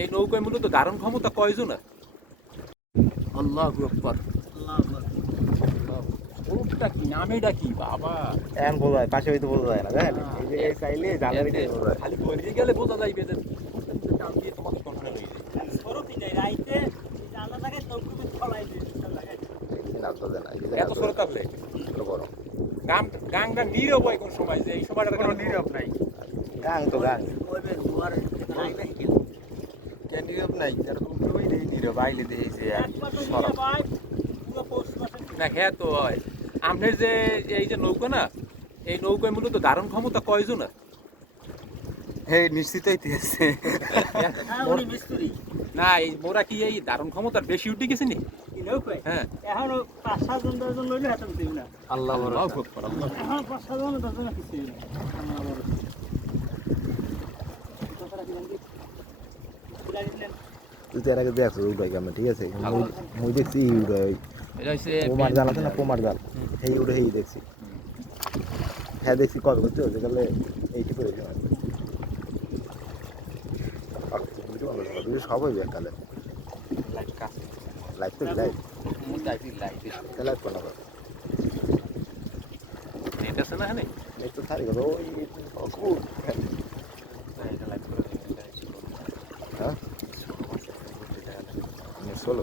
এই নৌকায় মূলত ধারণ ক্ষমতা কয়জনের? আল্লাহু আকবার। ওটা কি নামেটা কি বাবা? এখন বোঝা যায়, পাশে হইতে বোঝা যায় না, দেখেন এই জায়গায় চাইলে জালের এতে বোঝা যায়। খালি বলিয়ে গেলে বোঝা যাইবে যে টান দিয়ে তোমাকে কন্ট্রোল হয়ে নামতে দেয় না, এই যে এত সরে থাকলে ছোট বড় গাংটা নীরব হয় কোন সময় যে এই সময়টার কোনো নীরব নাই। গাং তো গাং কেন নীরব নাই? যেরকম কই দেই নীরব আইলে দেই যে সরব। না হ্যাঁ তো হয়। আপনার যে এই যে নৌকা না, এই নৌকায় মূলত ধারণ ক্ষমতা কয়জনের? হে নিশ্চিত হইতেছে। না এই মোরা কি এই ধারণ ক্ষমতার বেশি উঠে গেছে নি? হ্যাঁ এখন 5-7 জন 10 জন লইলে হাতে দিই না। আল্লাহ আল্লাহু ভরসা। আকবার, আল্লাহ। এখন 5-7 জন 10 জন কিছু না। আল্লাহ ভরসা। তুই তো এর আগে দেখছো উড়াই কেমন, ঠিক আছে? মুই দেখছি উড়াই এটা হচ্ছে পোমার জাল আছে না, পোমার জাল, সেই উড়ে সেই দেখছি। হ্যাঁ দেখছি কত করতে হচ্ছে গেলে এইটি করে সব হইবে কালে লাইট কাজ লাইট তো লাইট লাইট লাইট করো না, নেট আছে না এখানে? নেট তো থাকি গেল ওই খুব এটা লাইট করে হ্যাঁ ষোলো